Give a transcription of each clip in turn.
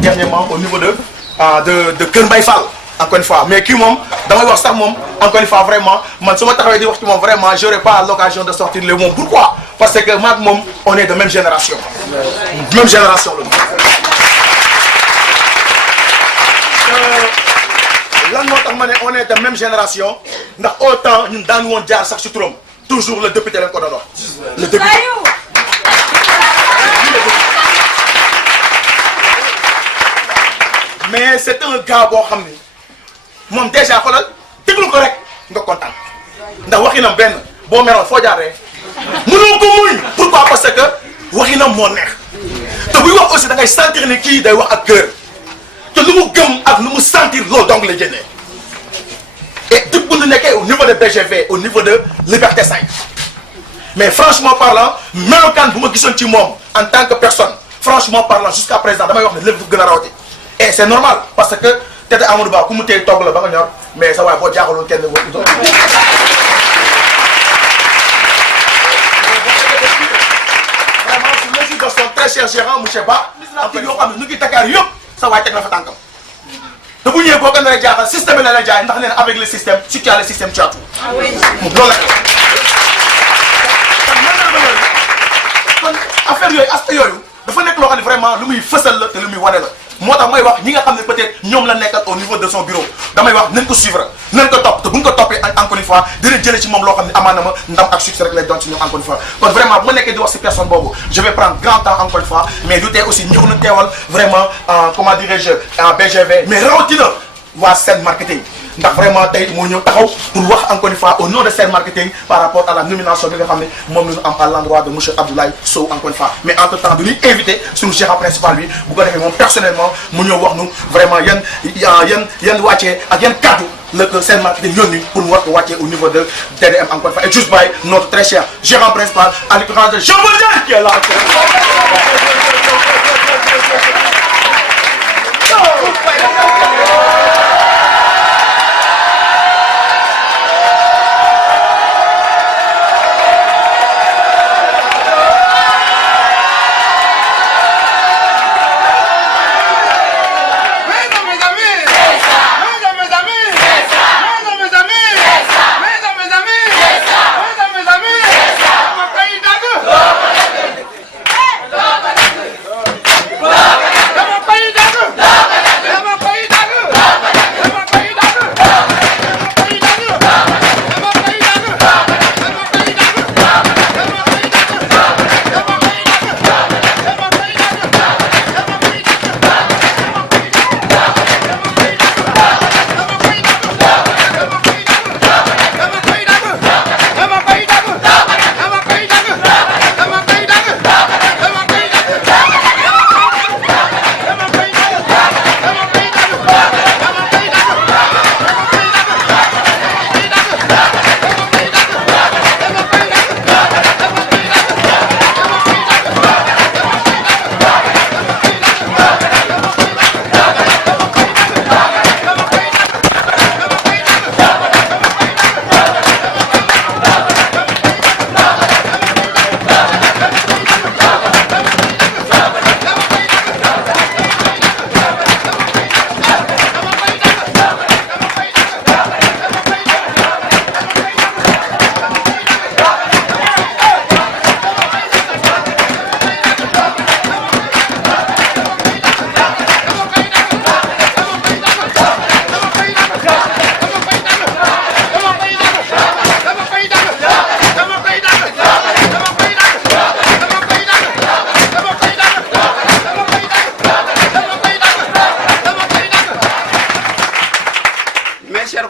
Dernièrement au niveau de Kër Mbaye Fall encore une fois mais kii moom damay wax sax moom encore une fois vraiment man su ma taxawee di wax ci moom vraiment j'aurais pas l'occasion de sortir le mot. Pourquoi? Parce que maag moom on est de même génération. Même génération la. Lan moo tax ma ne on est de même génération ndax autant ñun daan woon jaar sax ci turam toujours le député lañ ko doon wax. Le député. Mais c'est un gars boo xam ni moom déjà xoolal déglu ko rek nga kontaan ndax waxinam benn boo meroon foo jaaree mënoo ko muñ. Pourquoi? Parce que waxinam moo neex te buy wax aussi da ngay sentir ni kii day wax ak cœur te lu mu gëm ak lu mu sentir loolu donc lay génnee. Et dëgg bu ñu nekkee au niveau de BGV au niveau de Liberté 5 mais franchement parlant melokaan bu ma gisoon ci moom en tant que personne franchement parlant jusqu'à présent damay wax ne lépp du gën a rawati. Et c'est normal parce que Tete Amadou Ba ku mu téye togg la ba nga ñor mais sa waay boo jaaxaloon kenn vraiment sur mesure de son très cher gérant monsieur Ba am yoo xam ne ñu ngi Dakar yëpp sa waay teg na fa tànkam te bu ñëwee boo gën a jaaxal système bi la lay jaay ndax nee na avec le système si tu as le système tu as tout. loolu la kon affaire yooyu aspect yooyu dafa nekk loo xam ne vraiment lu muy fësal la te lu muy wane la. moo tax may wax ñi nga xam ne peut-être ñoom la nekkal au niveau de son bureau damay wax nañ ko suivre nañ ko topp te bu ñu ko toppee encore une fois dina jëlee ci moom loo xam ne amaana ma ndam ak succès rek lay doon ci ñoom encore une fois. kon vraiment bu ma nekkee di wax ci personne boobu je vais prendre grand temps encore une fois mais du tee aussi ñëw na teewal vraiment comment dirais-je en BGV mais rawatina waa Sen Marketing ndax vraiment tey moo ñëw taxaw pour wax encore une fois au nom de Sen Marketing par rapport à la nomination bi nga xam ne moom la ñu am à l'endroit de monsieur Abdoulaye Sow encore une fois mais entre temps dañuy invité suñu gérant principal bi bu ko defee moom personnellement mu ñëw wax nu vraiment yan wàccee ak yan kaddu la que Sen Marketing yónni pour mu war ko wàccee au niveau de TDM encore une fois et juste by notre très cher gérant principal à l'occurrence de Jean Baldin qui est là.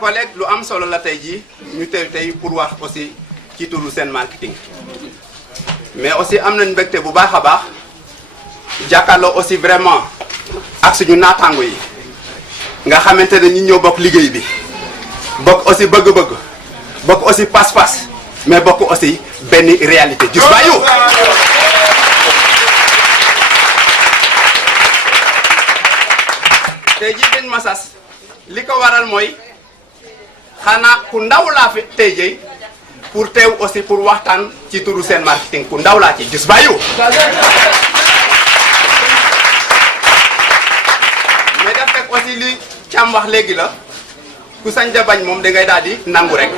collègues lu am solo la tey jii ñu tey pour wax aussi ci turu Sen Marketing mais aussi am nañ mbégte bu baax a baax jàkkaarloo aussi vraiment ak suñu naataango yi nga xamante ne ñi ñoo bokk liggéey bi bokk aussi bëgg-bëgg bokk aussi pas-pas mais bokk aussi benn réalité gis nga yow. tey jii dañ masas li ko waral mooy xanaa ku ndaw laa fi tey jii pour teew aussi pour waxtaan ci turu seen marketing ku ndaw laa ci gis bayu mais daf fekk aussi li Thiam wax léegi la ku sañ da bañ moom da ngay daal di nangu rek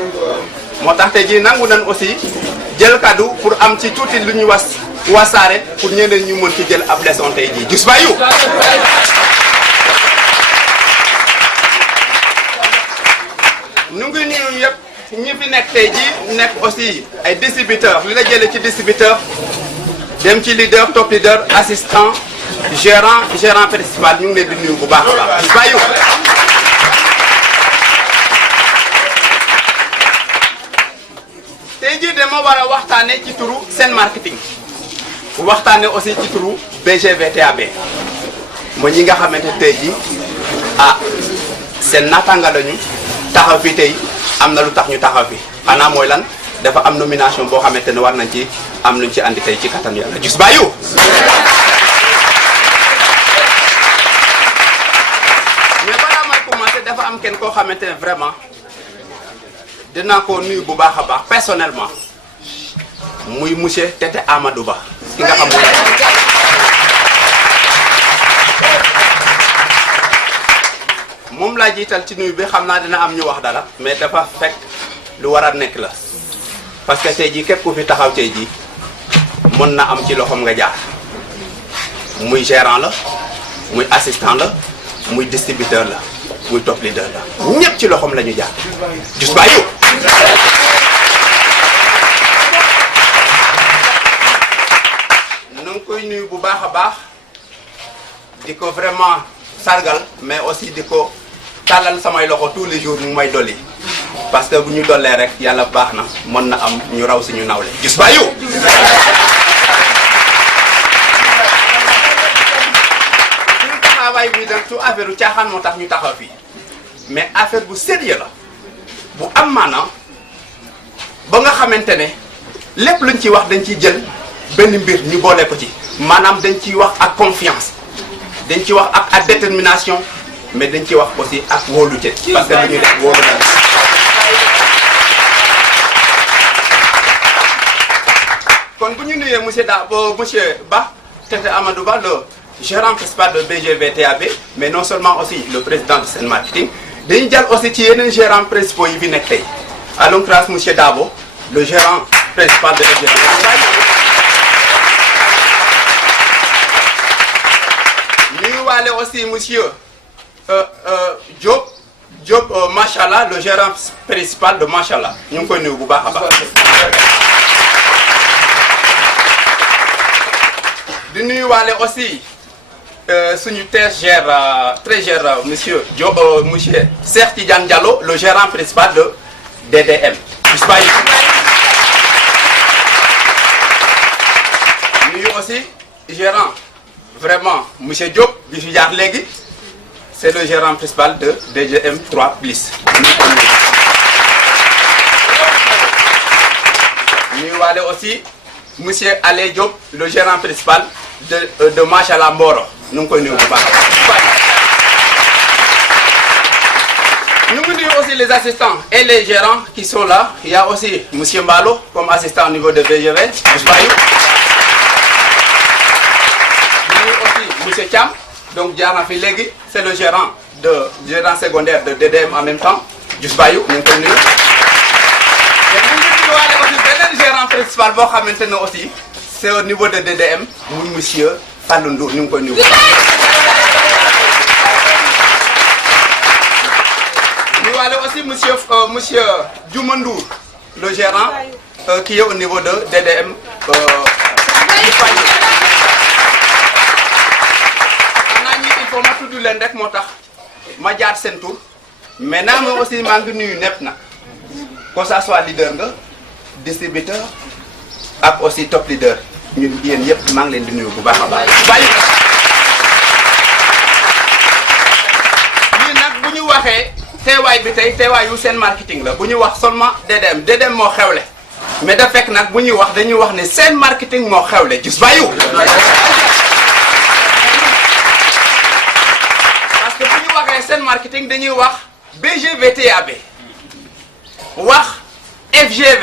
moo tax tey jii nangu nan aussi jël kaddu pour am ci tuuti lu ñuy wasaare pour ñeneen ñu mën ci jël ab leçon tey jii gis bayu ñu ngi nuyu yëpp ñi fi nekk tey jii nekk aussi ay distributeurs li la jëlee ci distributeur dem ci leader top leader assistant gérant principal ñu ngi leen di nuyu bu baax a baax bayu tey jii dama war a waxtaane ci turu seen marketing waxtaane aussi ci turu BGVTAB mooy ñi nga xamante tey jii seen naataanga lañu taxaw fi tey am na lu tax ñu taxaw fi xanaa mooy lan dafa am nomination boo xamante ne war nañ ci am luñ ci andi tey ci kattan yàlla gis bayu mais balaa may commencer dafa am kenn koo xamante ne vraiment dinaa ko nuyu bu baax a baax personnellement muy monsieur Tete Amadou Ba ki nga xam moom laa jiital ci nuyu bi xam naa dina am ñu wax dara mais dafa fekk lu war a nekk la parce que tey jii képp ku fi taxaw tey jii mën na am ci loxoom nga jaar muy gérant la muy assistant la muy distributeur la muy top leader la ñëpp ci loxoom la ñu jaar gis bayu nu ngi koy nuyu bu baax a baax di ko vraiment sargal mais aussi di ko tàllal samay loxo tous les jours mu may dolli parce que bu ñu dollee rek yàlla baax na mën na am ñu raw suñu nawle gis bayu suñu taxawaay bi nag su affaire u caaxaan moo tax ñu taxaw fii mais affaire bu sérieux la bu am maanaam ba nga xamante ne lépp luñ ciy wax dañ ciy jël benn mbir ñu boole ko ci maanaam dañ ciy wax ak confiance dañ ci wax ak détermination mais dañ ci wax aussi ak wóolute parce que lu ñuy def wóolu na kon bu ñu nuyee monsieur Ba Tete Amadou Ba le gérant principal de BGVTAB mais non seulement aussi le président de Sen Marketing dañu jàll aussi ci yeneen gérants principaux yi fi nekk tey à l'occurrence monsieur Dabo le gérant principal de BGVTAB ñuy aussi monsieur Diop Machallah le gérant principal de Machallah ñu ngi koy nuyu bu baax a baax di nuyuwaale aussi suñu trésorier monsieur Diop monsieur Cheikh Tidiane Diallo le gérant principal de DDM nuyu aussi gérant vraiment monsieur Diop bi fi jaar léegi c'est le gérant principal de DGM 3 plus ñuy waale aussi monsieur Alé Diop le gérant principal de Machallah Mboro ñu ngi koy nuyu bu baax ñu ngi nuyu aussi les assistants et les gérants qui sont là il y a aussi monsieur Mbalo comme assistant au niveau de BGV monsieur Thiam donc jaar na fi léegi c'est le gérant secondaire de DDM en même temps Diouf Bayou ñu ngi koy nuyu te ñu ngi nuyuwaale aussi beneen gérant principal boo xamante ne aussi c'est au niveau de DDM muy monsieur Fallou Ndour ñu ngi koy nuyu nuyuwaale aussi monsieur Diouma Ndour le gérant qui est au niveau de DDM ma tudd leen rek moo tax ma jaar seen tur mais naa ma aussi maa ngi nuyu nepp nag que ça soit leader nga distributeur ak aussi top leader ñun yéen yëpp maa ngi leen di nuyu bu baax a baax bàyyi lii nag bu ñu waxee teewaay bi tey teewaayu Sen Marketing la bu ñu wax seulement DDM moo xewle mais da fekk nag bu ñuy wax dañuy wax ne Sen Marketing moo xewle gis bàyyu Sen Marketing dañuy wax BGVTAB wax FGV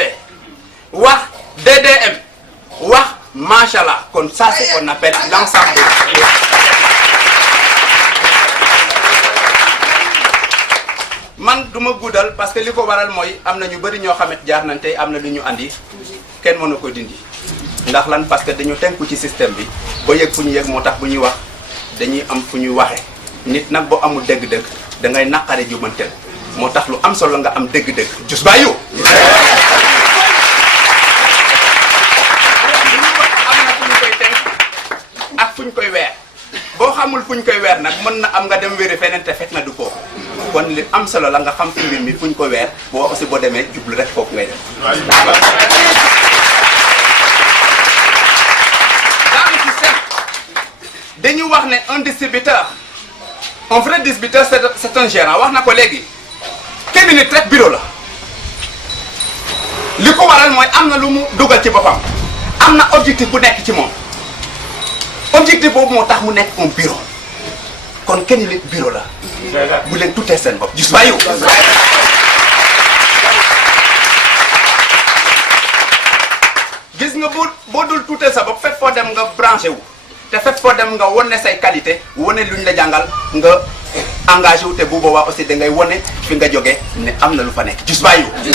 wax DDM wax machallah kon ça c'est qu'on appelle l'ensemble man duma guddal parce que li ko waral mooy am na ñu bëri ñoo xamante jaar nañ tey am na lu ñu andi kenn mënu ko dindi ndax lan parce que dañu tënku ci système bi ba yëg fu ñu yëg moo tax bu ñuy wax dañuy am fu ñuy waxee nit nag boo amul dëgg-dëgg da ngay naqare jumanteel moo tax lu am solo nga am dëgg-dëgg jus bàyyu am na fu ñu koy tënk ak fu ñu koy weer boo xamul fu ñu koy weer nag mën na am nga dem wéri feneen te fekk na du foofu kon li am solo la nga xam fi mbir mi fu ñu ko weer boo aussi boo demee jublu rek foofu ngay def dans le système dañu wax ne un distributeur un vrai distributeur c'est un gérant wax na ko léegi kenn nit rek bureau la li ko waral mooy am na lu mu dugal ci boppam am na objectif bu nekk ci moom objectif boobu moo tax mu nekk un bureau kon kenn nit bureau la bu leen tuutee seen bopp gis bàyyiw gis nga boo dul tuutee sa bopp fépp foo dem nga branché wu te fépp foo dem nga wane say qualité wane luñ la jàngal nga engagé wu te bu boobaa aussi da ngay wane fi nga jógee ne am na lu fa nekk gis bàyyiw ñu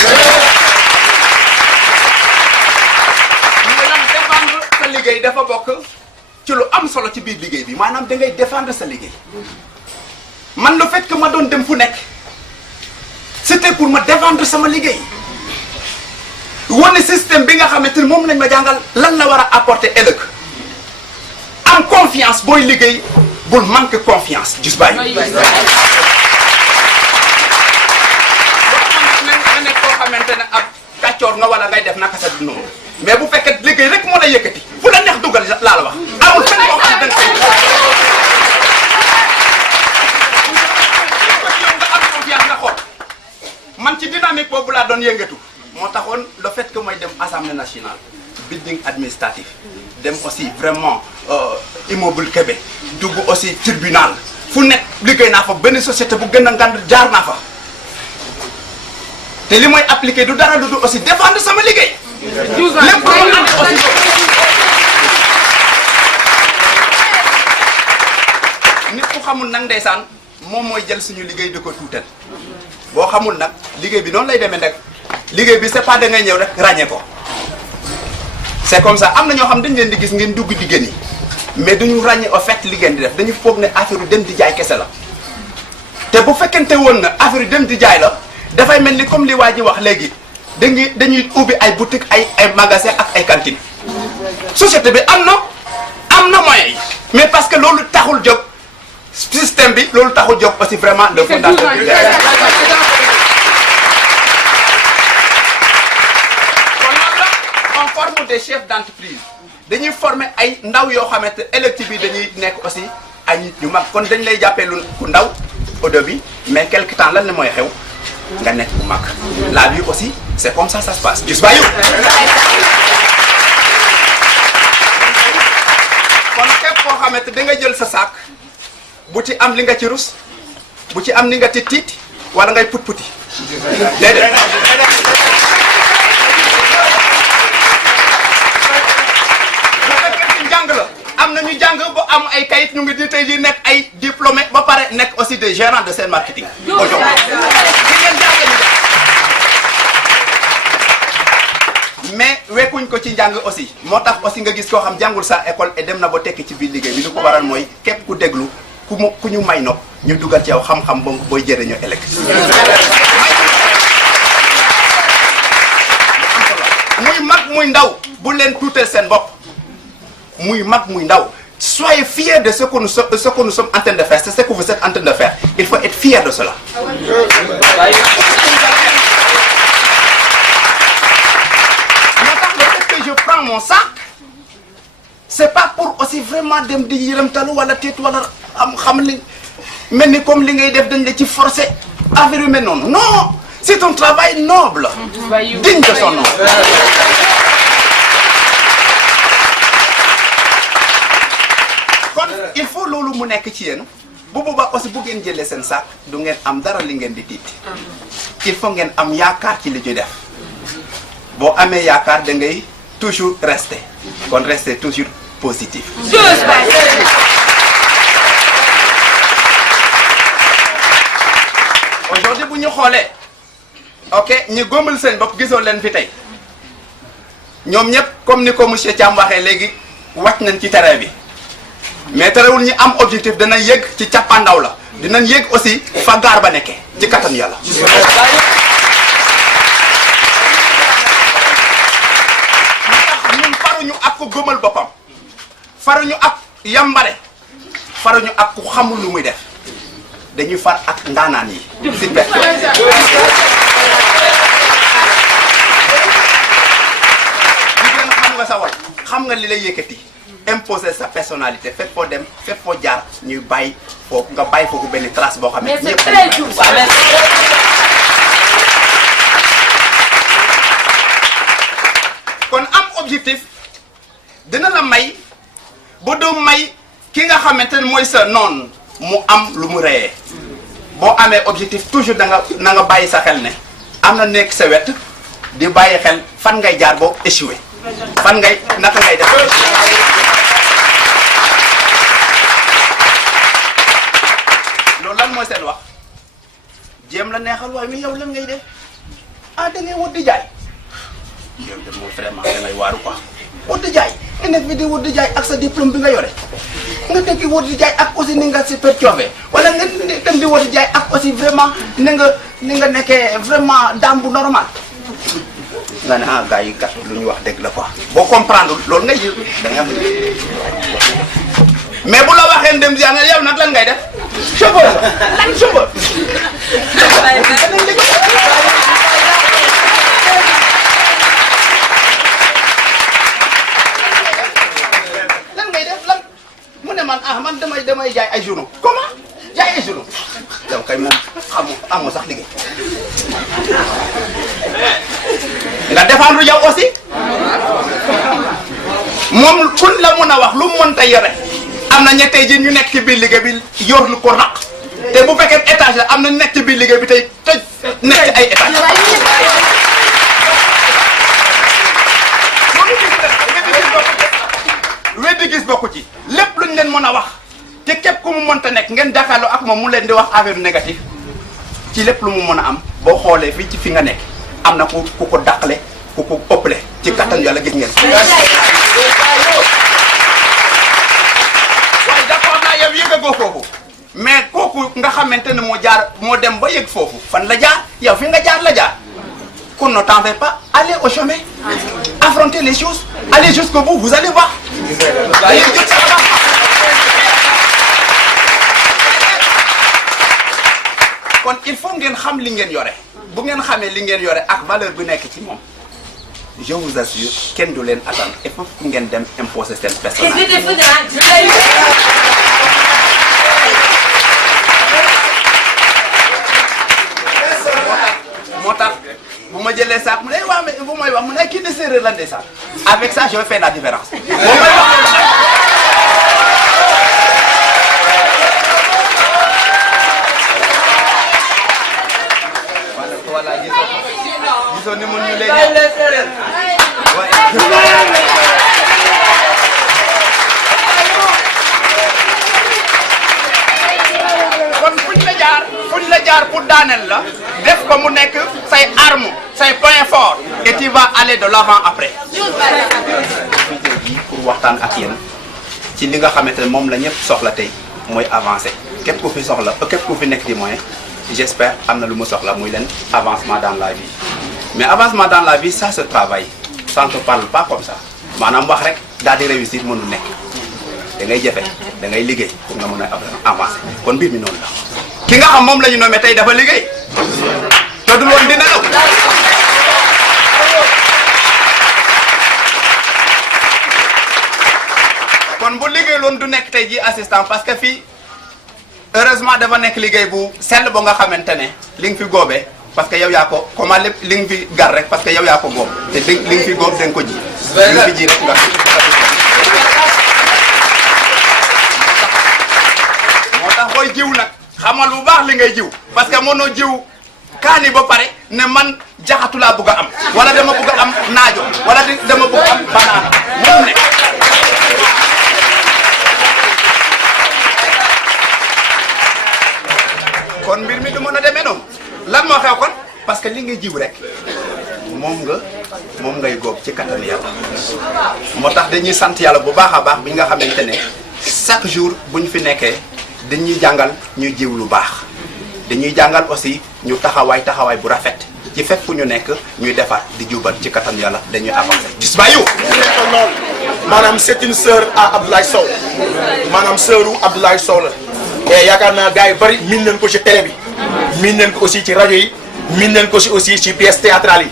lan défendre sa liggéey dafa bokk ci lu am solo ci biir liggéey bi maanaam da ngay défendre sa liggéey man le fait que ma doon dem fu nekk c'était pour ma défendre sama liggéey wane système bi nga xamante ni moom lañ ma jàngal lan la war a apporter ëllëg am confiance booy liggéey bul manque confiance gis bàyyi nga nekk koo xamante ne ab kàccoor nga wala ngay def naka sa du noonu mais bu fekkee liggéey rek moo la yëkkati fu la neex dugal laa la wax amul fenn koo xam ne man ci dynamique boobu laa doon yëngatu moo taxoon le fait que mooy dem assemblée nationale building administratif dem aussi vraiment immeuble Kébé dugg aussi tribunal fu nekk liggéey naa fa benn société bu gën a ngand jaar naa fa te li mooy appliqué du dara lu du aussi défendre sama liggéey lépp lu ma andi aussi nit ku xamul nag ndeysaan moom mooy jël suñu liggéey di ko tuutal boo xamul nag liggéey bi noonu lay demee nag liggéey bi c'est pas da ngay ñëw rek ràññee ko c'est comme ça am na ñoo xam dañ leen di gis ngeen dugg di génn mais duñu ràññee au fait li ngeen di def dañu foog ne affaire yu dem di jaay kese la te bu fekkente woon na affaire yu dem di jaay la dafay mel ni comme li waa ji wax léegi dañuy ubbi ay boutique ay magasin ak ay cantine société bi am na moyens yi mais parce que loolu taxul jóg système bi loolu taxul jóg aussi vraiment le fondateur on forme des chefs d'entreprise dañuy former ay ndaw yoo xamante électif bi dañuy nekk aussi ay nit ñu mag kon dañ lay jàppee lu ku ndaw au début mais quelque temps lan la mooy xew nga nekk bu mag la vie aussi c'est comme ça se passe gis bàyyi kon képp koo xamante da nga jël sa saak bu ci am li nga ci rus bu ci am li nga tiit wala ngay put-puti déedéet am na ñu jàng ba am ay kayit ñu ngi di tey di nekk ay diplômé ba pare nekk aussi des gérants de seen marketing aujourd'hui mais wekkuñ ko ci njàng aussi moo tax aussi nga gis koo xam jàngul sa école et dem na ba tekki ci biir liggéey bi li ko waral mooy képp ku déglu ku ñu may nopp ñu dugal ci yow xam-xam ba booy jëriñoo ëllëg muy mag muy ndaw bu leen tuuteel seen bopp muy mag muy ndaw soyez fiers de ce que nous sommes en train de faire c'est ce que vous êtes en train de faire il faut être fier de cela je prends mon sac c'est pas pour aussi vraiment dem di yërëmtalu wala tiit wala am xam li mel ni comme li ngay def dañ la ci forcer affaire yu mel noonu non c'est un travail noble digne de son nom kon il faut loolu mu nekk ci yéen bu boobaa aussi bu ngeen jëlee seen sac du ngeen am dara li ngeen di tiit il faut ngeen am yaakaar ci li ñuy def boo amee yaakaar da ngay toujours rester kon rester toujours positif. aujourd'hui bu ñu xoolee ok ñi góomal seen bopp gisoo leen fi tey ñoom ñëpp comme ni ko monsieur Thiam waxee léegi wàcc nañ ci terrain bi mais terewul ñi am objectif danañ yëg ci cappaandaw la dinañ yëg aussi fa gaar ba nekkee ci kattan yàlla. ñun faruñu ak ku gëmal boppam faruñu ak yambare faruñu ak ku xamul lu muy def dañuy far ak ndaanaan yi si personne. jigéen xam nga sa wal xam nga li lay yëkkati imposer sa personnalité fépp foo dem fépp foo jaar ñuy bàyyi foofu nga bàyyi foofu benn trace boo xam ne ñëpp kon am objectif dina la may ba doo may ki nga xamante ne mooy sa noon mu am lu mu reyee boo amee objectif toujours na nga bàyyi sa xel ne am na nekk sa wet di bàyyi xel fan ngay jaar boo échoué fan ngay naka ngay def. loolu lan mooy seen wax jéem la neexal waaye mais yow lan ngay def ah da ngay wut di jaay yow de moom vraiment da ngay waaru quoi wut di jaay nga nekk fi di wut di jaay ak sa diplôme bi nga yore nga nekk di wut di jaay ak aussi ni nga si perturbé wala nga dem di wut di jaay ak aussi vraiment ni nga nekkee vraiment dame bu normal nga ne ah gars yi kat lu ñu wax dëgg la quoi boo comprendre loolu ngay jël da nga am mais bu la waxee dem si yow nag lan ngay def chauffeur lan chauffeur lan ngay def lan mu ne man ah man damay jaay ay journaux comment jaay ay journaux yow kay moom amoo sax liggéey nga défendre yow aussi moom kun la mën a wax lu mu mënta yore am na ñettee ji ñu nekk ci biir liggéey bi yor lu ko raq te bu fekkee étage la am na nekk ci biir liggéey bi tey toj nekk ci ay étage weddi gis bokku ci lépp luñ leen mën a wax te képp ku mu mënta nekk ngeen jàkkaarloo ak moom mu leen di wax affaire négatif ci lépp lu mu mën a am boo xoolee fii ci fi nga nekk am na ku ko dàqale ku ko ëppale ci kattan yàlla gis ngeen. waaye d'accord naa yow yëgagoo foofu mais kooku nga xamante ne moo dem ba yëg foofu fan la jaar yow fi nga jaar la jaar kon ne t'en fais pas allez au chemin affrontez les choses allez jusqu'au bout vous allez voir. kon il faut ngeen xam li ngeen yore bu ngeen xamee li ngeen yore ak valeur bu nekk ci moom je vous assure kenn du leen attendre et faut que ngeen dem imposer seen personnalité. moo tax bu ma jëlee saak mu ne waaw mais bu may wax mu ne kii de séeréer lan de saak avec ça je vais faire la différence. voilà gisoo ni mun ñu leen kon fuñ la jaar pour daaneel la def ko mu nekk say arme say point fort et tu vas aller de l'avant après. ji pour waxtaan ak yéen ci li nga xamante ne moom la ñëpp soxla tey mooy avancer képp ku fi soxla képp ku fi nekk di moyen j'espère am na lu mu soxla muy leen avancement dans la vie mais avancement dans la vie ça se travaille ça ne se parle pas comme ça maanaam wax rek daal di réussir mënul nekk da ngay jafe da ngay liggéey pour nga mën a avancer kon mbir mi noonu la. ki nga xam moom la ñu nommé tey dafa liggéey te dul woon dina law kon bu liggéey loon du nekk tey ji assistant parce que fii. heureusement dafa nekk liggéey bu sell ba nga xamante ne li nga fi góobee parce que yow yaa ko comment lépp li nga fi gar rek parce que yow yaa ko góob te li nga fi góob da nga ko ji. li nga fi ji rek nga. moo tax booy jiw nag xamal bu baax li ngay jiw parce que mënoo jiw kaani ba pare ne man jaxatu laa bëgg a am wala dama bëgg a am naajo wala dama bëgg a am banaana mënu ne kon mbir mi du mën a demee noonu lan moo xew kon parce que li nga jiw rek moom ngay góob ci kattan yàlla moo tax dañuy sant yàlla bu baax a baax bi nga xamante ne chaque jour bu ñu fi nekkee dañuy jàngal ñu jiw lu baax dañuy jàngal aussi ñu taxawaay bu rafet ci fépp fu ñu nekk ñuy defar di jubal ci kattan yàlla dañuy avancer gis ba yow. maanaam c'est une sœur à Abdoulaye Sow maanaam sœuru Abdoulaye Sow la et yaakaar naa gars yu bari miin nañ ko ci télé bi miin nañ ko aussi ci rajo yi miin nañ ko aussi ci pièces théâtrales yi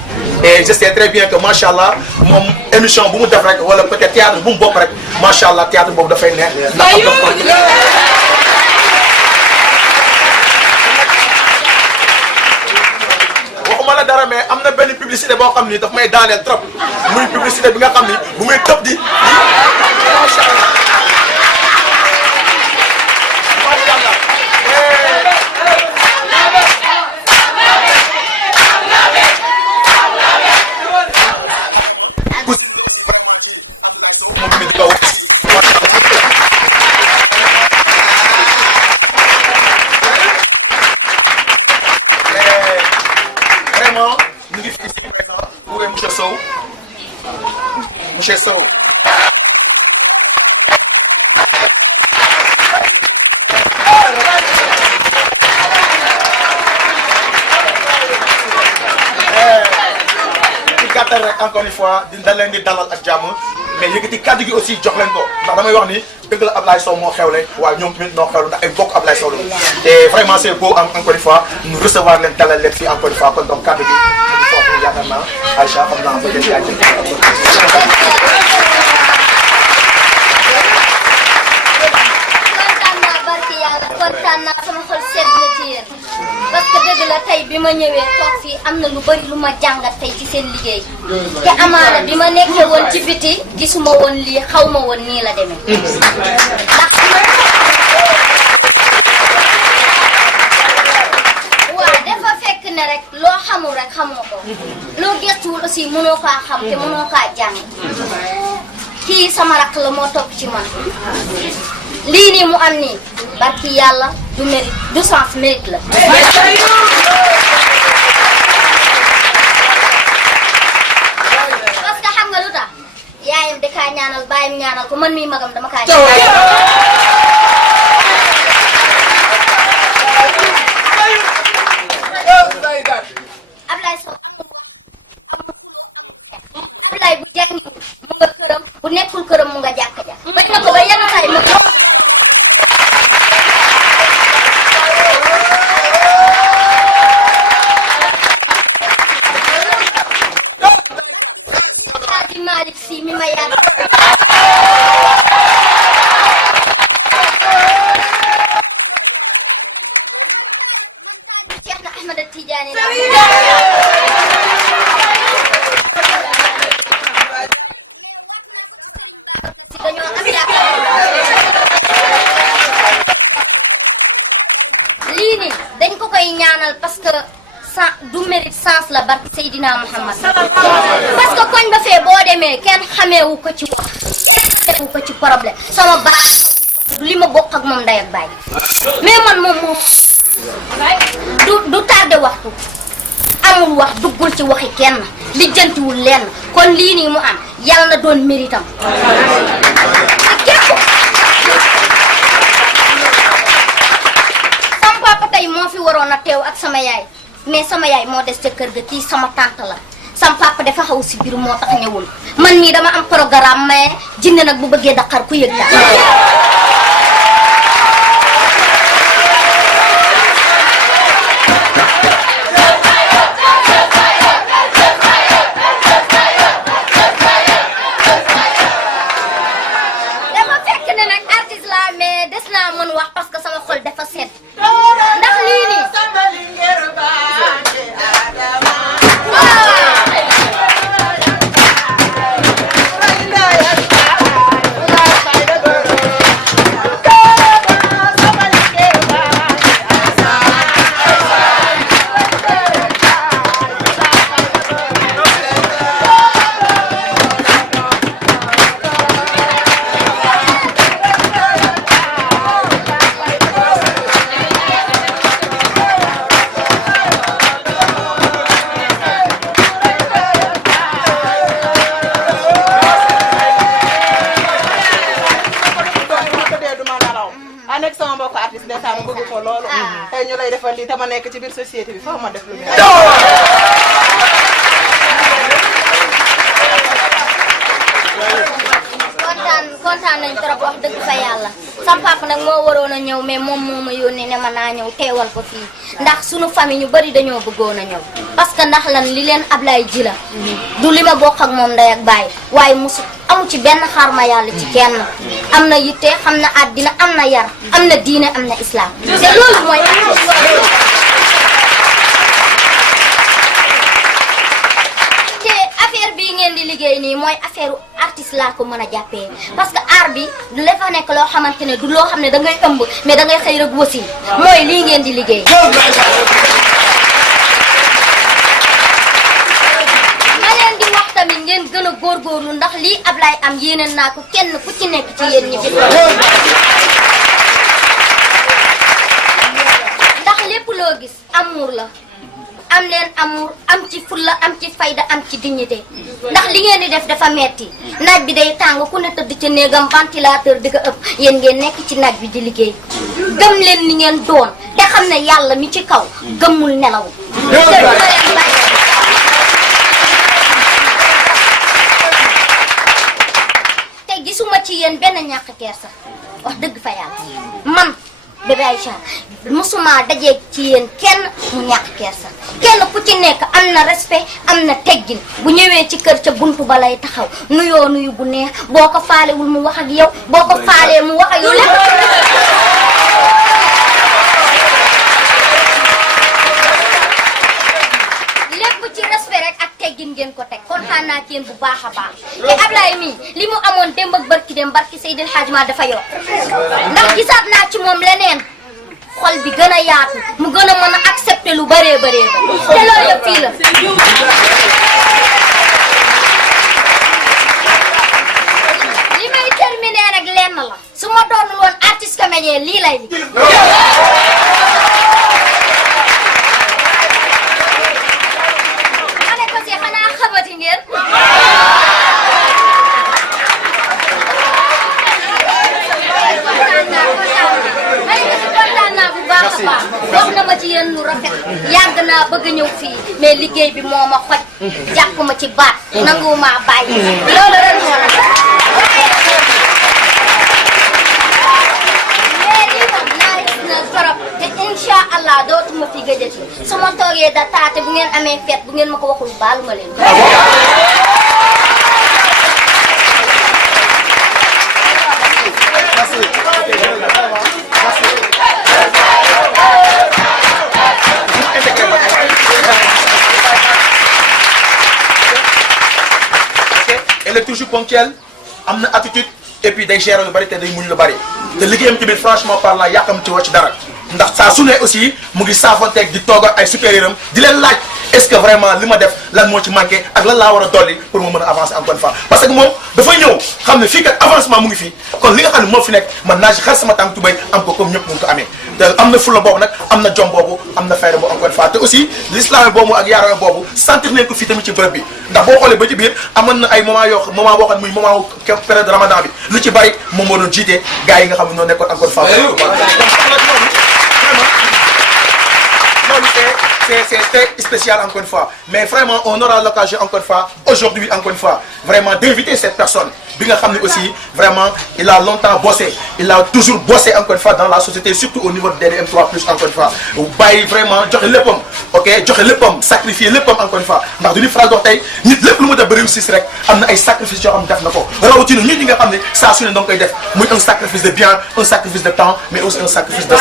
et je sais très bien que macha allah moom émission bu mu def rek wala peut-être théâtre bu mu bokk rek macha allah théâtre boobu dafay neex. waxuma la dara mais am na benn publicité boo xam ni daf may daaneel trop muy publicité bi nga xam ni bu muy tëb di macha allah. Monsieur Sow ci gàttal rek encore une fois dañ leen di dalal ak jàmm mais yëkkati kàddu gi aussi jox leen ko ndax damay wax ni dëgg la Ablaye Sow moo xewle waaye ñoom tamit noo xewle ndax ay bokk Ablaye Sow la et vraiment c'est beau encore une fois nous recevoir leen dalal leen fii encore une fois kon donc kàddu gi foofu yaakaar naa Aïcha xam naa ba jël yaa kontaan naa sama xol sedd na ci yéen parce que dëgg la tey bi ma ñëwee toog fii am na lu bari lu ma jàngat tey ci seen liggéey te amaana bi ma nekkee woon ci biti gisuma woon lii xaw ma woon nii la demee ndax waaw dafa fekk ne rek loo xamul rek xamoo ko loo gëstuwul aussi mënoo kaa xam te mënoo kaa jàng kii sama rakk la moo topp ci man lii nii mu am nii barki yàlla du mérite du sens mérite la. parce que xam nga lu tax yaayam da kaa ñaanal baayam ñaanal ko man mii magam dama kaa ñaanal. Ablaye Sow Ablaye bu jàngiwul mu nga këram bu nekkul këram mu nga jàkka ja bañ na ko ba yenn saa yi mu Malick Sy mi ma yàgg Cheikh na Ahmed Tidiane dañoo am yaakaar lii nii dañ ko koy ñaanal parce que du mérite sens la barke Seydina Muhammad parce que koñ ba fee boo demee kenn xameewu ko ci wax kenn xameewu ko ci problème sama baax du li ma bokk ak moom ndey ak baay mais man moom du tardé waxtu amul wax duggul ci waxi kenn lijjantiwul lenn kon lii nii mu am yàlla na doon méritam ak képp sama papa tey moo fi waroon a teew ak sama yaay mais sama yaay moo des ca kër ga kii sama tante la sama papa dafa xaw si biir moo tax ñëwul man mii dama am programme mais jinne nag bu bëggee Dakar ku yëg daal. dafa fekk ne nag artiste la mais des naa mën wax parce que sama xol dafa set ndax lii nii. lay defal lii te ma nekk ci biir société bi foo ma def lu mel. kontaan nañ trop wax dëgg fa yàlla sam papa nag moo waroon a ñëw mais moom moo ma yónnee ne ma naa ñëw teewal ko fii ndax sunu famille ñu bari dañoo bëggoon a ñëw parce que ndax lan li leen Ablaye ji la du li ma bokk ak moom ndey ak baay waaye musu amu ci benn xaar ma yàlla ci kenn am na yitte xam na àddina am na yar am na diine am na islam te loolu mooy bii ngeen di liggéey nii mooy affaire artiste laa ko mën a jàppee parce que art bi du dafa nekk loo xamante ne du loo xam ne da ngay ëmb mais da ngay xëy rek wasi mooy lii ngeen di liggéey. ma leen di wax tamit ngeen gën a góorgóorlu ndax lii Ablaye am yéeneen naa ko kenn ku ci nekk ci yéen ñi fi ndax lépp loo gis amour la. am leen amour am ci fulla am ci fayda am ci dignité ndax li ngeen di def dafa metti naaj bi day tàng ku ne tëdd ca néegam ventilateur di ko ëpp yéen ngeen nekk ci naaj bi di liggéey gëm leen ni ngeen doon te xam ne yàlla mi ci kaw gëmmul nelaw te gisuma ci yéen benn ñàkk kersa wax dëgg fa yàlla man Bébé Aïcha musuma dajeeg ci yéen kenn mu ñàkk kersa kenn ku ci nekk am na respect am na teggin bu ñëwee ci kër ca buntu ba lay taxaw nuyoo nuyu bu neex boo ko faalewul mu wax ak yow boo ko faalee mu wax ak yow lépp ci respect rek ak teggin ngeen ko teg kontaan naa ci yéen bu baax a baax te Ablaye mii li mu amoon démb ak barki dem barki Seydil Hadj Ma dafa yokk ndax gisaat naa ci moom leneen xol bi gën a yaatu mu gën a mën a accepter lu bëree bëree te loolu yëpp fii la. li may terminer rek lenn la su ma doonul woon artiste comédien lii lay li ma ne ko si xanaa xamati ngeen. wax na ma ci yéen lu rafet yàgg naa bëgg ñëw fii mais liggéey bi moo ma xoj jàpp ma ci baat nanguwuma bàyyi loolu ren moo la mais lii moom nice na trop te incha allah dootuma fi gëjati su ma toogee da taate bu ngeen amee fête bu ngeen ma ko waxul baalu ma leen. Elle est toujours ponctuelle, am na attitude et puis day gérer lu bari te day muñ lu bari te liggéeyam tamit franchement parlant yàkkamti woo ci dara ndax saa su ne aussi mu ngi saafonteeg di toog ak ay supérieur am di leen laaj est-ce que vraiment li ma def lan moo ci manqué ak lan laa war a dolli pour mu mën a avancer encore une fois parce que moom dafay ñëw xam ne fii kat avancement mu ngi fii kon li nga xam ne moo fi nekk man naa ci xar sama tànk tubéy am ko comme ñëpp mu ngi ko amee te am na fulla boobu nag am na jom boobu am na fayda boobu encore une fois te aussi l'islam boobu ak yaara boobu sentir nañ ko fii tamit ci bërëb bi ndax boo xoolee ba ci biir amoon na ay moment boo xam muy moment période ramadan bi lu ci bari moom moo doon jiite gars yi nga xam ne ñoo nekkoon encore une fois loolu c'est très spécial encore une fois mais vraiment on aura l'occasion encore une fois aujourd'hui encore une fois vraiment d'inviter cette personne bi nga xam ne aussi vraiment il a longtemps bossé il a toujours bossé encore une fois dans la société surtout au niveau de DDM3+ encore une fois bàyyi vraiment joxe léppam ok joxe léppam sacrifier léppam encore une fois ndax du ñu faral di wax tey nit lépp lu mu def ba réussir rek am na ay sacrifices yoo xam ne def na ko rawatina nit ñi nga xam ne saa su ne da nga koy def muy un sacrifice de bien un sacrifice de temps mais aussi un sacrifice de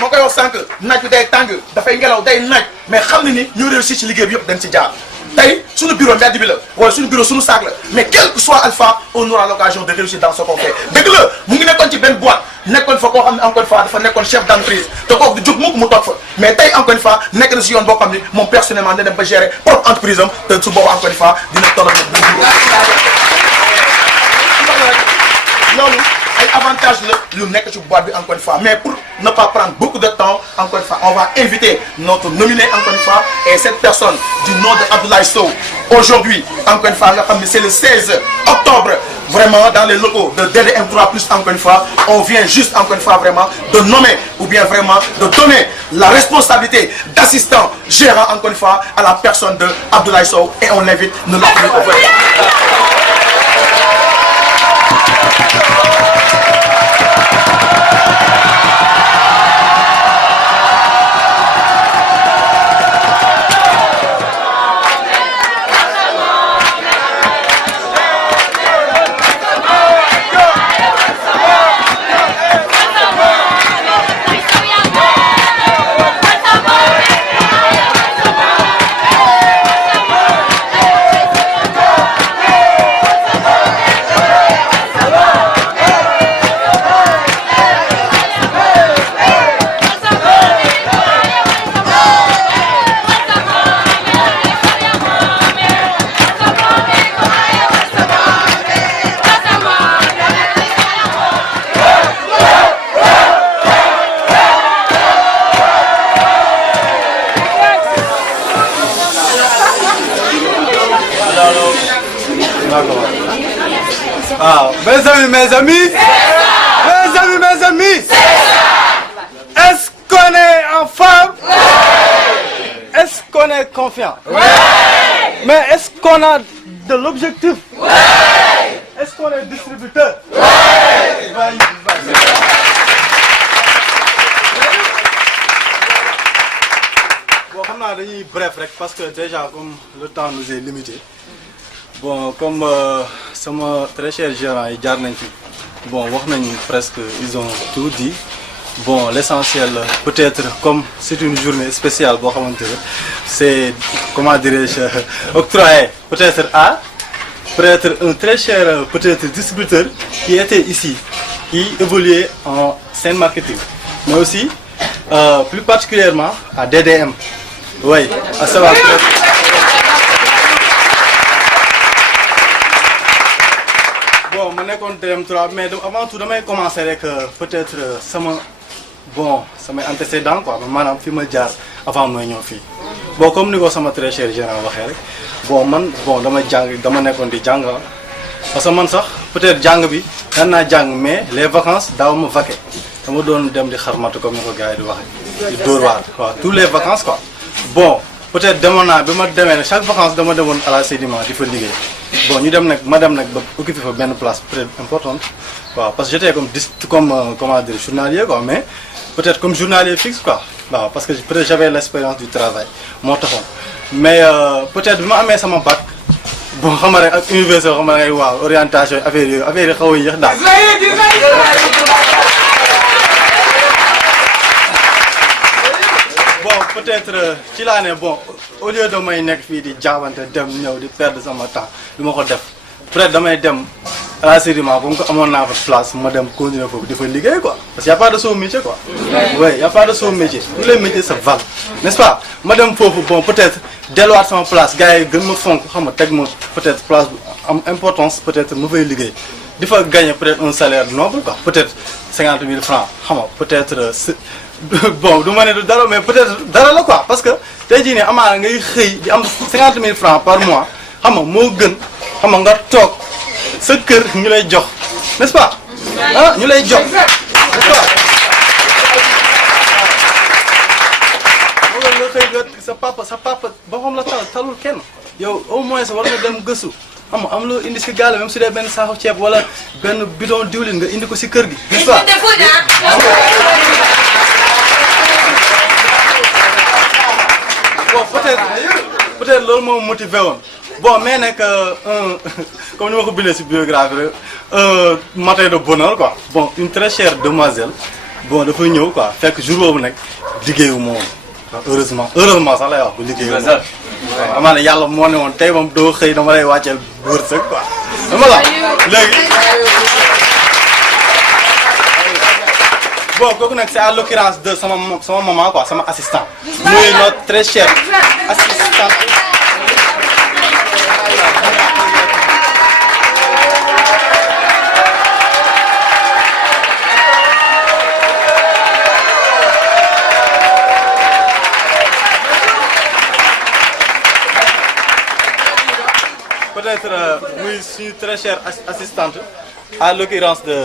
moo koy wax sànq naaj bi day tàng dafay ngelaw day naaj mais xam ne ni ñu réussir ci liggéey bi yëpp dañ ci jaar tey suñu bureau mbedd bi la wala suñu bureau suñu saak la mais quel que soit alpha on aura l'occasion de réussir dans ce qu'on fait dëgg la mu ngi nekkoon ci benn boîte nekkoon fa koo xam ne encore une fois dafa nekkoon chef d'entreprise te kooku du jóg mukk mu toog fa mais tey encore une fois nekk na si yoon boo xam ne moom personnellement dina dem ba gérer propre entreprise am te su boobu encore une fois dina tolloo loolu ay avantage la lu nekk ci boîte bi encore une fois mais pour ne pas prendre beaucoup de temps encore une fois on va inviter notre nominé encore une fois et cette personne du nom de Abdoulaye Sow aujourd'hui encore une fois nga xam ne c'est le 16 octobre vraiment dans les locaux de DDM3 plus encore une fois, on vient juste encore une fois vraiment de nommer ou bien vraiment de donner la responsabilité d'assistant gérant encore une fois à la personne de Abdoulaye Sow et on l'invite, nous l'applaudissons. Ah, mes amis, est-ce qu'on est en forme? Est-ce qu'on est confiant? Mais est-ce qu'on a de l'objectif? Est-ce qu'on est distributeur? Bon, xam naa dañuy bref rek parce que déjà comme le temps nous est limité. Bon, comme sama très cher gérant yi jaar nañ fi bon wax nañ presque ils ont tout dit. Bon, l'essentiel peut-être comme c'est une journée spéciale boo xamante ne c'est comment dirais-je octroyé peut-être à un très cher peut-être distributeur qui était ici, qui évoluait en scène marketing, mais aussi plus particulièrement à DDM. Oui, à savoir. Bon, je suis DDM3, mais avant tout, je vais commencer avec peut-être sama antécédent quoi, maanaam fi ma jaar avant mooy ñëw fii. Bon, comme ni ko sama très cher gérant waxee rek bon dama nekkoon di jàng parce que man sax peut-être jàng bi daan naa jàng mais les vacances daaw ma vaqué dama doon dem di xarmatu comme ni ko gars yi di waxee di dóor waar waaw tous les vacances quoi. Bon, peut-être demoon naa bi ma demee chaque vacance dama demoon à la Sédiment di fa liggéey. Bon, ñu dem nag ma dem nag ba occupé fa benn place peut-être importante waaw parce que j'étais comme comment dire journalier quoi, mais peut-être comme journalier fixe quoi waaw parce que peut-être j'avais l'expérience du travail moo taxoon. Mais peut-être bi ma amee sama bac bon xam nga rek ak université xam nga rek waaw orientation affaire yi xaw a yéex daal. Bon, peut-être ci laa ne bon au lieu de may nekk fii di jaabante dem ñëw di perdre sama temps du ma ko def peut-être damay dem à la Sédiment comme que amoon naa fa place ma dem continuer foofu di fa liggéey quoi parce qu'il y a pas de sous-métier quoi. Oui, il y a pas de sous-métier, tous les métiers se valent, n'est-ce pas? Ma dem foofu bon peut-être delluwaat sama place gars yi gën ma fonk xam nga teg ma peut-être place bu am importance peut-être ma fay liggéey di fa gagner peut-être un salaire noble quoi, peut-être 50 000 francs xam nga peut-être. Bon, du ma ne du dara mais peut-être dara la quoi parce que tey jii nii amaana ngay xëy di am 50 000 francs par mois xam nga moo gën xam nga toog sa kër ñu lay jox, n'est-ce pas? Ah, ñu lay jox, n'est-ce pas? nga xëy nga sa papa ba xam la talul kenn yow au moins war nga dem gëstu xam nga am loo indi si gaal même su dee benn saako ceeb wala benn bidon diwlin nga indi ko si kër gi, n'est-ce pas? Bon, peut-être loolu moo motivé woon bon mais nag comme ni ma ko bindee ci biographie rek un matin de bonheur quoi bon une très chère demoiselle bon dafa ñëw quoi fekk jour boobu nag liggéeyu ma woon heureusement sax lay wax bu liggéeyu ma woon amaa ne yàlla moo ne woon tey moom doo xëy dama lay wàcceel wërsëg quoi dama la léegi bon kooku nag c'est à l'occurrence de sama maman quoi sama assistant muy notre très cher assistant. peut-être muy suñu très chère assistante à l'occurrence de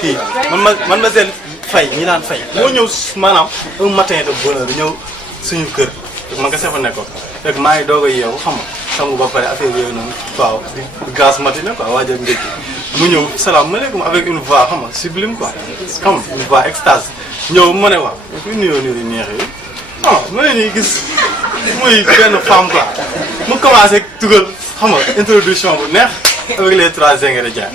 kii mademoiselle Faye ñi naan Faye moo ñëw maanaam un matin de bonheur ñëw suñu kër man nga sefa nekkoon rek maa ngi doog a yeewu xam nga sangu ba pare affaire yooyu noonu waaw di gaz matinée quoi waajal ndékki mu ñëw salaamaaleykum avec une voix xam nga sublime quoi xam nga une voix extase ñëw mu ne waaw kuy nuyoo nuyoo neex yi ah ma ne nii gis muy benn femme quoi mu commencé tugal xam nga introduction bu neex avec les 3 ingrédients.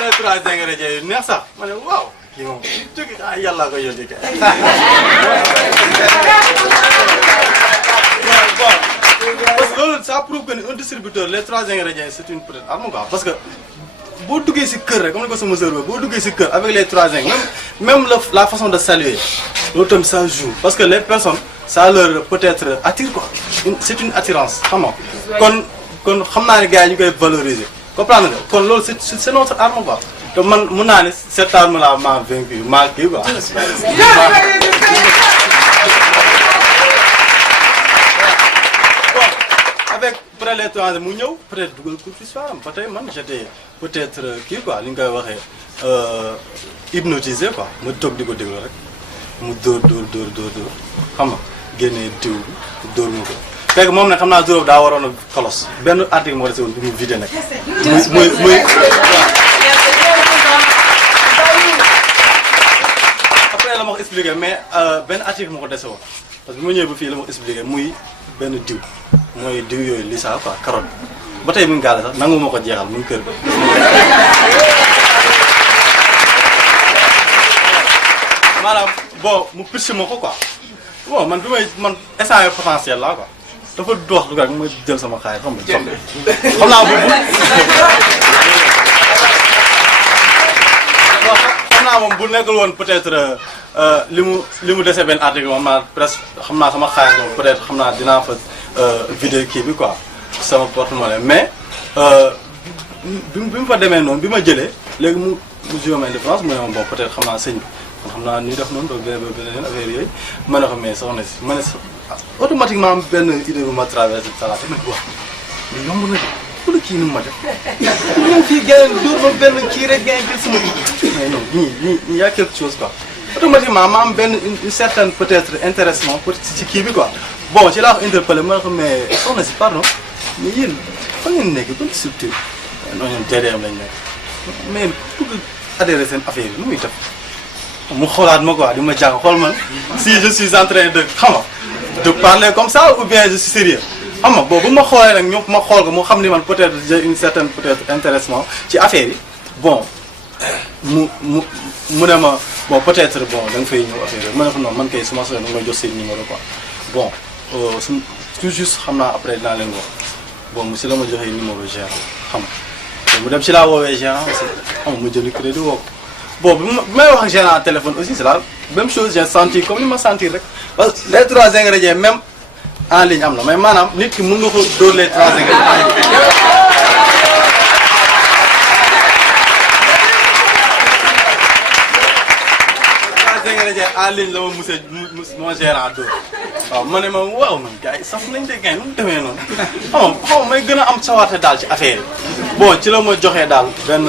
les 3 ingrédients yu neex sax ma ne waaw kii moom jóge ah yàlla ko yónni kay. parce que loolu ça prouve que ni un distributeur les 3 ingrédients c'est une peut-être arme quoi parce que. boo duggee ci kër rek comme ni ko sama sœur boo duggee ci kër avec les 3 ingrédients même la façon de saluer loolu tamit ça joue parce que les personnes ça leur peut-être attire quoi c'est une attirance xam nga kon xam naa ne gars yi ñu koy valoriser comprendre nga kon loolu c'est notre arme quoi te man mun naa ne cette arme là m'a vaincu maa kii quoi. avec peut-être les 3 mu ñëw peut-être dugal ko ci soiram ba tey man j'étais peut-être kii quoi li nga koy waxee hypnotisé quoi ma toog di ko déglu rek mu dóor xam nga génnee diw bi dóor ma ko fekk moom nag xam naa dóor daa waroon a kolos benn article moo dese woon bi mu vidé nag muy après la ma ko expliqué mais benn article moo ko dese woon parce que bi ma ñëwee ba fii la ma ko expliqué muy benn diw mooy diw yooyu li saa quoi carotte ba tey mu ngi gaale sax nangu ma ko jeexal mu ngi kër maanaam bon mu picc ma ko quoi bon man man essayé potentiel la quoi dafa dox lu rek ma jël sama xaay xam nga xam naa bu xam naa moom bu nekkul woon peut-être li mu dese benn article moom naa presque xam naa sama xaalis moom peut-être xam naa dinaa fa vidéo kii bi quoi sama porte-monnaie mais bi mu fa demee noonu bi ma jëlee léegi mu joué ma différence mu ne ma bon peut-être xam naa sëñ bi xam naa ni def noonu ba beneen affaire yooyu ma ne ko mais soxna si ma ne automatiquement am benn idée bu ma traversé salaat ma ne wax mais yomb na de wala kii ni mu ma def ñoom fii gën dóor ma benn kii rek gën jël sama mais non ñii y a quelque chose quoi automatiquement ma am benn une certaine peut-être intéressement pour ci kii bi quoi bon ci laa ko interpellé ma ne ko mais soxna si pardon mais yéen fa ngeen nekk ban structure non ñoom TDM lañ nekk mais pour adhérer seen affaire yi nu muy def mu xoolaat ma quoi di ma jàng xool man si je suis en train de xam nga de parler comme ça ou bien je suis sérieux xam nga bon bu ma xoolee nag ñoom ma xool ko mu xam ni man peut-être j'ai une certaine peut-être intéressement ci affaire yi bon mu ne ma bon peut-être bon da nga fay ñëw affaire yi ma ne ko non man kay su ma soxla nga may jox seen numéro quoi bon tout juste xam naa après dinaa leen wax bon mu si la ma joxee numéro gérant xam nga mu dem ci laa woowee gérant aussi xam nga mu jënd crédit woo ko bon bi may wax ak gérant téléphone aussi c'est la même chose j'ai senti comme ni ma sentir rek parce que les 3 ingrédients même en ligne am na mais maanaam nit ki mën nga ko dóor les 3 ingrédients en ligne la ma monsieur mon gérant dóor waaw ma ne ma waaw man gars yi saf nañ de gars yi nu mu demee noonu xaw ma may gën a am sawarte daal ci affaire yi bon ci la ma joxee daal benn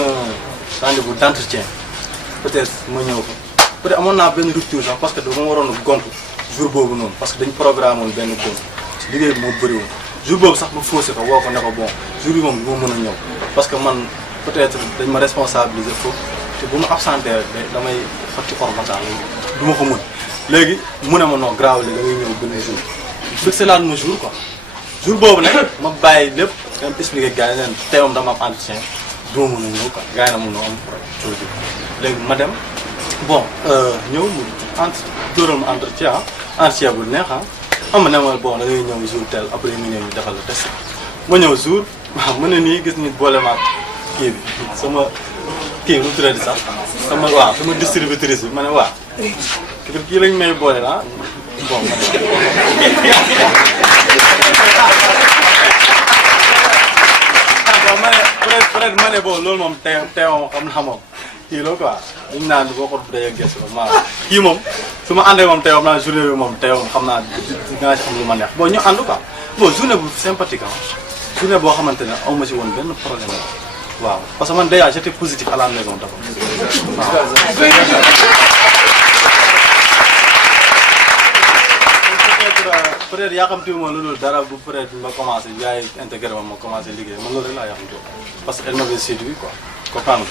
rendez-vous d'entretien peut-être ma ñëw ko peut-être amoon naa benn rupture sax parce que dama waroon a gontu jour boobu noonu parce que dañ programme woon benn gont liggéey bi moo bëriwoon jour boobu sax ma faussé ko woo ko ne ko bon jour bi moom du ma mën a ñëw parce que man peut-être dañ ma responsabiliser foofu te bu ma absenté rek damay xotti ormatal du ma ko mën léegi mu ne ma non grave li da ngay ñëw benn jour fixé laat ma jour quoi jour boobu nag ma bàyyi lépp dem expliqué gars yi leen teewam dama am entretien du ma mën a ñëw quoi gars yi na mën a am produit léegi ma dem bon ñëw mu dóoral ma entretien bu neex xam nga ne ma bon da ngay ñëw jour tel après ñu ñëw ñu defal la test ma ñëw jour waaw mën na nii gis nit boole ma kii bi sama kii nu tuddati sax sama distributrice bi ma ne waaw kii lañ may boole la bon ma ne bon ma ne peut-être ma ne bon loolu moom teewoo xam naa moom kii la quoi dañu naan boo ko dee gëstu la maanaam kii moom su ma àndee moom tey moom naa journée bi moom tey moom xam naa dinaa ci am lu ma neex bon ñu ànd quoi bon journée bu sympathique ah journée boo xamante ne aw ma si woon benn problème waaw parce que man déjà j'étais positif à la maison dafa peut-être yaaxamti wu ma loolu dara bu peut-être ma commencé yaay intégré ma commencé liggéey man loolu rek laa yaaxamti parce que elle m'avait séduit quoi comprendre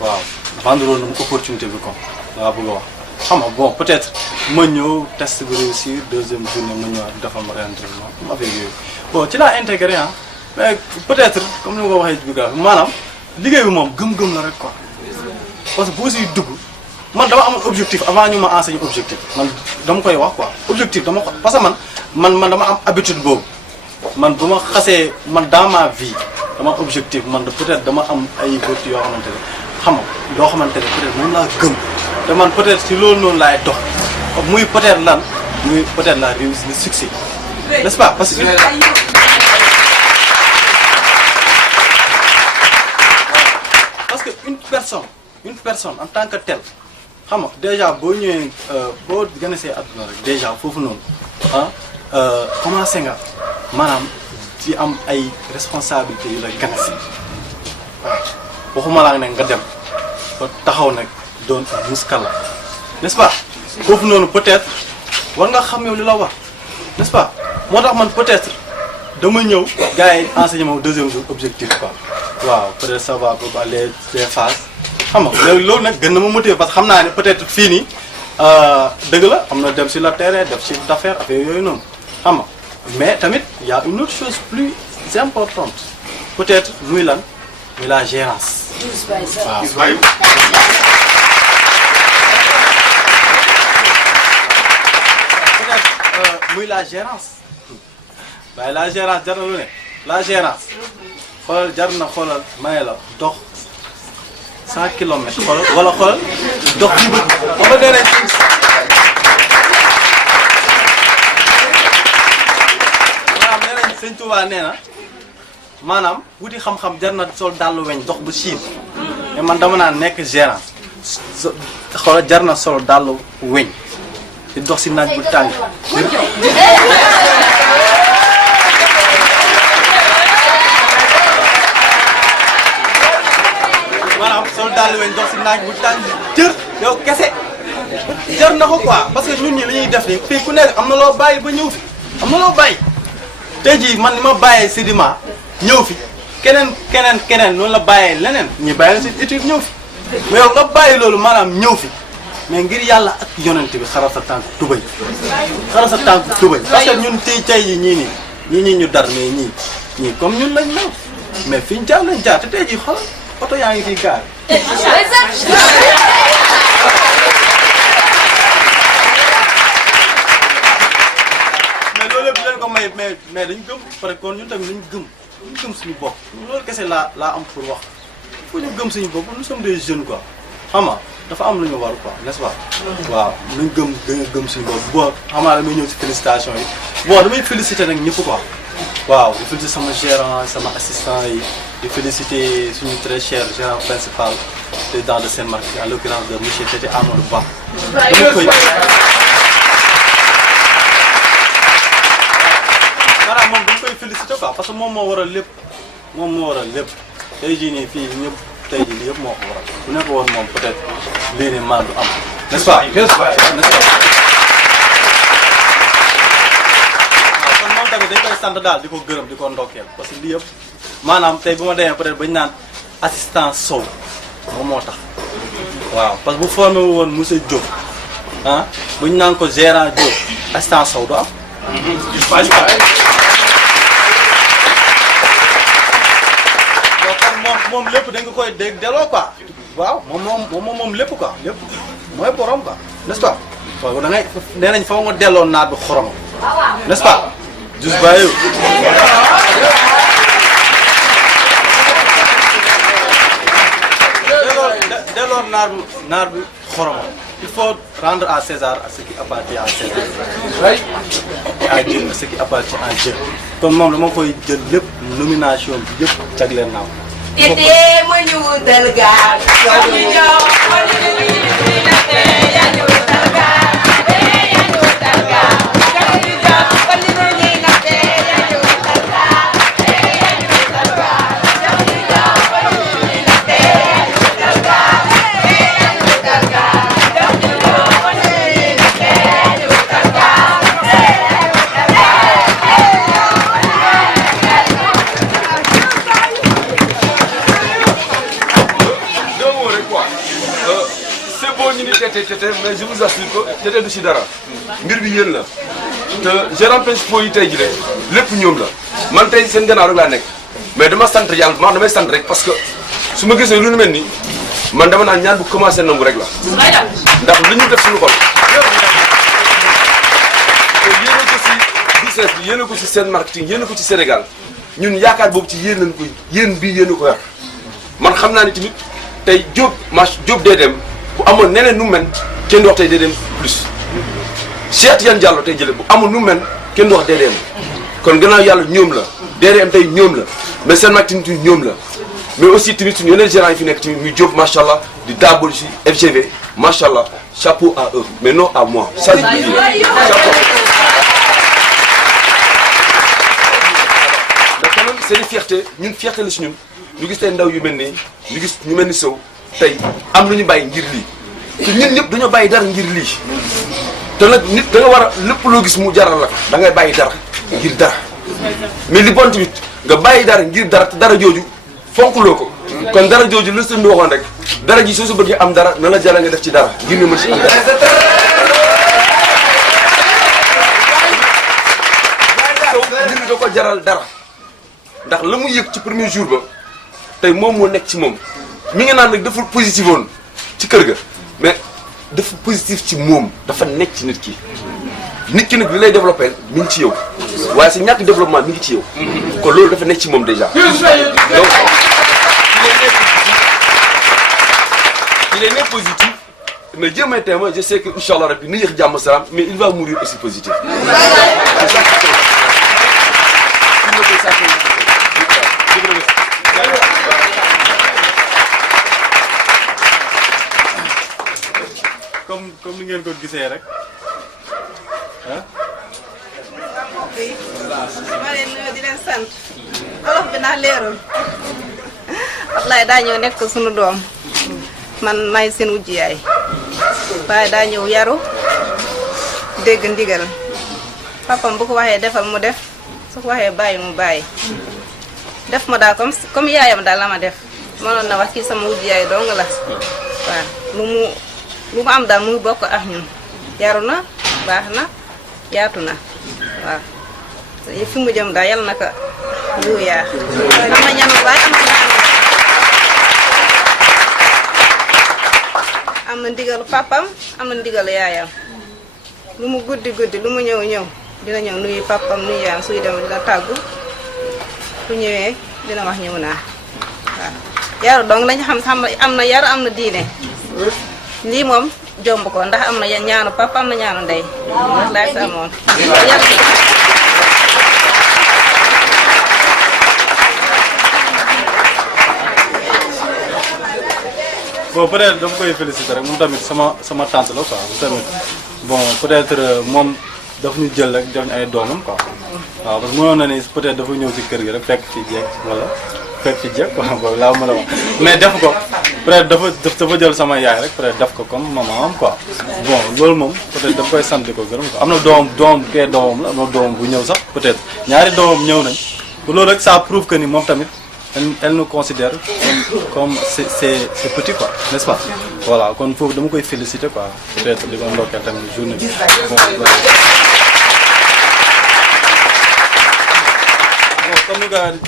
waaw vendre woon na mu opportunité bi quoi laa bëgg a wax xam nga bon peut-être ma ñëw test bi réussir deuxième journée ma ñëwaat defal ma réentraînement ma avec yooyu bon ci laa intégré ah mais peut-être comme ni ma ko waxee ci biir maanaam liggéey bi moom gëm-gëm la rek quoi parce que boo siy dugg man dama am objectif avant ñu ma enseigner objectif man dama koy wax quoi objectif dama ko parce que man dama am habitude boobu man bu ma xasee man dans ma vie dama am objectif man peut-être dama am ay vertu yoo xamante ne xam nga loo xamante ne peut-être moom laa gëm te man peut-être si loolu noonu laay dox muy peut-être lan muy peut-être la réussite le succès n'est-ce pas parce que une personne en tant que telle xam nga déjà boo ñëwee boo gën a see àdduna rek déjà foofu noonu commencé nga maanaam ci am ay responsabilités yu la gën a si waaw waxuma laa ne nga dem ba taxaw nag doon muskala n'est-ce pas foofu noonu peut-être war nga xam yow li la war n'est-ce pas moo tax man peut-être dama ñëw gars yi enseigné ma deuxième jour objectif quoi waaw peut-être ça va pour les phases xam nga loolu nag gën na ma motiver parce que xam naa ne peut-être fii nii dëgg la am na dem sur le terrain def chiffre d'affaires affaire yooyu noonu xam nga mais tamit y a une autre chose plus importante peut-être muy lan muy la gérance. waaw. peut-être muy la gérance waaye la gérance jar na lu ne la gérance xoolal jar na xoolal may la dox 100 kilomètres xoolal wala xoolal dox bi ba nga dee rek maanaam nee nañ Sëñ Tuubaa nee na maanaam wuti xam-xam jar na sol dàllu weñ dox ba Chine mais man dama naan nekk gérant xoolal jar na sol dàllu weñ di dox si naaj bu tàng. maanaam sol daal weñ dox si naaj bu tàng jër yow kese jar na ko quoi parce que ñun ñi li ñuy def nii fii ku nekk am na loo bàyyi ba ñëw fi am na loo bàyyi tey jii man ni ma bàyyee sédiment ñëw fi keneen noonu la bàyyee leneen ñi bàyyi la si étude ñëw fi mais yow nga bàyyi loolu maanaam ñëw fi mais ngir yàlla ak yonent bi xaral sa tànk tubay xaral sa tànk tubay parce que ñun tey yi ñii ñu dar mais ñii comme ñun lañ mel mais fi ñu jaar lañ jaar te tey jii xoolal oto yaa ngi fii gaar mais loolu yëpp leen ko may mais dañu gëm parce que kon ñun tamit dañu gëm suñu bopp loolu kese laa am pour wax fu ñu gëm suñu bopp nous sommes des jeunes quoi xam nga dafa am lu ñu war quoi n'est-ce pas waaw nañ gëm suñu bopp bon xam naa damay ñëw si félicitation yi bon damay féliciter nag ñëpp quoi waaw di féliciter sama gérant sama assistant yi di féliciter suñu très cher gérant principal président de Sen Marketing en l'occurrence de monsieur Tété Amadou Ba dama koy maanaam moom dama koy féliciter quoi parce que moom moo waral lépp tey jii nii fii ñëpp tey jii lii yëpp moo ko waral bu nekk woon moom peut-être lii nii maa du am n'est-ce pas kon moom tamit dañ koy sant daal di ko gërëm di ko ndokkeel parce que lii yëpp maanaam tey bu ma demee peut-être bañ naan assistant Sow moom moo tax waaw parce que bu formé woon monsieur Diop ah buñ naan ko gérant Diop assistant Sow du am moom lépp da nga koy dégg delloo quoi waaw moom lépp quoi lépp mooy borom quoi n'est-ce pas waaw da ngay nee nañ fa nga delloo naat bi xorom n'est-ce pas juste bàyyi delloo naar bi xorom il faut rendre à César à ce qui appartient à César à Dieu à ce qui appartient à Dieu kon moom dama koy jël lépp nomination bi yëpp jagleel naa ko Tete ma ñu wutal gaal. Yow ñu ñëw ma ñu tete ya ñu wutal gaal. Tete ya ñu wutal gaal. Yow ñu ñëw ma ñu tete ya ñu wutal gaal. Tete ya ñu wutal gaal. Yow ñu ñëw ma ñu tete ya ñu wutal gaal. Tete ya ñu wutal gaal. Yow ñu ñëw ma ñu tete ya ñu wutal gaal. C'est bon ñu ni tete mais je vous assure que tete du ci dara mbir bi yéen la te gérant principaux yi tey ji de lépp ñoom la man tey seen gannaaw rek laa nekk mais dama sant yàlla man damay sant rek parce que su ma gisee lu nu mel ni man dama naan ñaan bu commencé nangu rek la ndax li ñu def suñu xol te yéene ko ci business bi yéene ko ci seen marketing yéene ko ci Sénégal ñun yaakaar boobu ci yéen lañ koy yéen bii yéen a ko yor man xam naa ni tamit tey Diop DDM bu amoon neneen nu mel kenn du wax tey DDM plus Cheikh Tidiane Diallo tey jële bu amoon nu mel kenn du wax DDM kon gannaaw yàlla ñoom la DDM tey ñoom la mais seen marketing tamit ñoom la mais aussi tamit suñu yeneen gérants yi fi nekk tamit muy Diop macha allah di Dabol si FGV macha allah chapeau à eux mais non à moi ça je veux dire chapeau. ndax quand même c'est une fierté ñun fierté la si ñun ñu gis tey ndaw yu mel nii ñu gis ñu mel ni Sow tey am lu ñu bàyyi ngir lii te ñun ñëpp dañoo bàyyi dara ngir lii te nag nit da nga war a lépp loo gis mu jaral la da ngay bàyyi dara ngir dara mais li bon tamit nga bàyyi dara ngir dara te dara jooju fonkuloo ko kon dara jooju la sëñ bi waxoon rek dara ji soo sa bëggee am dara na la jaral nga def ci dara ngir nga mën si am dara. Sow nit ñi da ko jaral dara ndax la mu yëg ci premier jour ba tey moom moo nekk ci moom mi nga naan nag dafa positif woon ci kër ga mais dafa positif ci moom dafa nekk ci nit ki nit ki nag li lay développé mi ngi ci yow waaye sa ñàkk développement mi ngi ci yow kon loolu dafa nekk ci moom déjà donc il est né positif mais Dieu m'est témoin je sais que inchallah rabbi ni yéex jàmm salaam mais il va mourir aussi positif c'est ça comme ni ngeen ko gisee rek ah. ma leen nuyu di leen sant olof bi ndax leerul Ablaye daa ñëw nekk sunu doom man may seen wujj yaay waaye daa ñëw yaru dégg ndigal papam bu ko waxee defal mu def su ko waxee bàyyi mu bàyyi def ma daal comme yaayam daal la ma def mënoon na wax kii sama wujj yaay dong la waaw lu mu am daal muy bokk ak ñun yaru na baax na yaatu na waaw fi mu jëm daal yal na ko yuuyaa am na ñanu baax am na ndigalu papam am na ndigalu yaayam lu mu guddi lu mu ñëw dina ñëw nuyu papam nuyu yaayam suy dem dina tàggu su ñëwee dina wax ñëw naa waaw yaru dong lañu xam am na yaru am na diine lii moom jomb ko ndax am na ñaanu papa am na ñaanu ndey ndax laay sa amoon bon peut-être dama koy féliciter rek moom tamit sama tante la quoi tamit bon peut-être moom daf ñu jël rek def ñu ay doomam quoi waaw parce que mënoon na ni peut-être dafa ñëw ci kër gi rek fekk fi jeeg wala fekk fi jeeg quoi boobu laa mën a wax mais def ko peut-être dafa jël sama yaay rek peut-être def ko comme maman am quoi bon loolu moom peut-être daf koy sant di ko gërëm quoi am na doom kee doomam la am na doomam bu ñëw sax peut-être ñaari doomam ñëw nañ loolu rek ça prouve que ni moom tamit elle nous considère comme c'est petit quoi n'est-ce pas voilà kon foofu dama koy féliciter quoi peut-être di ko ndokkeel tamit journée bi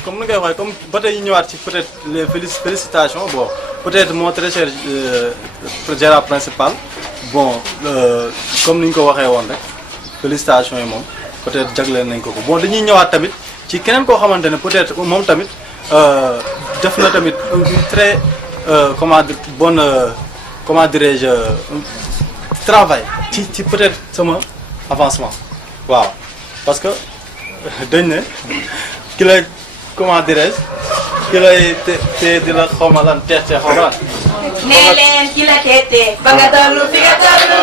comme ni nga waxee comme ba tey ñu ñëwaat ci peut-être les félicitations bon peut-être mon très cher gérant principal bon comme ni ñu ko waxee woon rek félicitations yi moom peut-être jagleel nañ ko bon dañuy ñëwaat tamit ci keneen koo xamante ne peut-être moom tamit def na tamit une très comment dirais-je travail ci peut-être sama avancement waaw parce que dañ ne ki la comment dirais-je ki lay te di la xawma lan teete xaw ma lan. nee leen ki la teete ba nga tollu fi nga tollu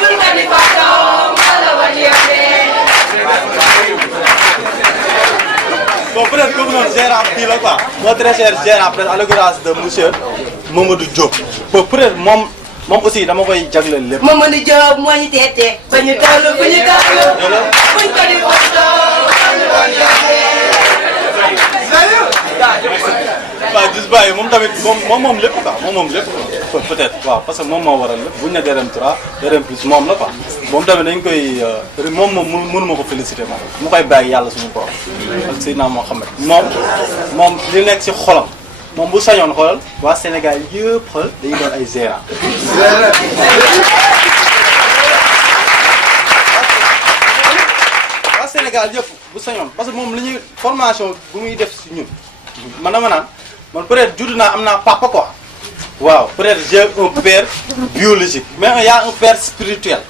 bul nga di photo wala wali bon peut-être kooku noonu gérant kii la quoi moo très cher gérant peut-être à l'occurrence de monsieur Mamadou Diop peut-être moom aussi dama koy jagleel lépp. Mamadou Diop moo ñu teete ba ñu tollu fu ñu tollu buñ ko di photo wala wali waaw gis bàyyi moom tamit moom lépp quoi moom lépp quoi peut-être waaw parce que moom moo waral lépp buñ ne DRM3 DRM+ moom la quoi moom tamit dañ koy moom mënuma ko féliciter moom mu koy bàyyi yàlla suñu borom ak Seydina Mohamed moom li nekk ci xolam moom bu sañoon xoolal waa Sénégal yëpp xool dañuy doon ay gérant waa Sénégal yëpp bu sañoon parce que moom li ñuy formation bu muy def ci ñun man dama naan man peut-être judd naa am naa papa quoi waaw peut-être j'ai un père biologique mais il y a un père spirituel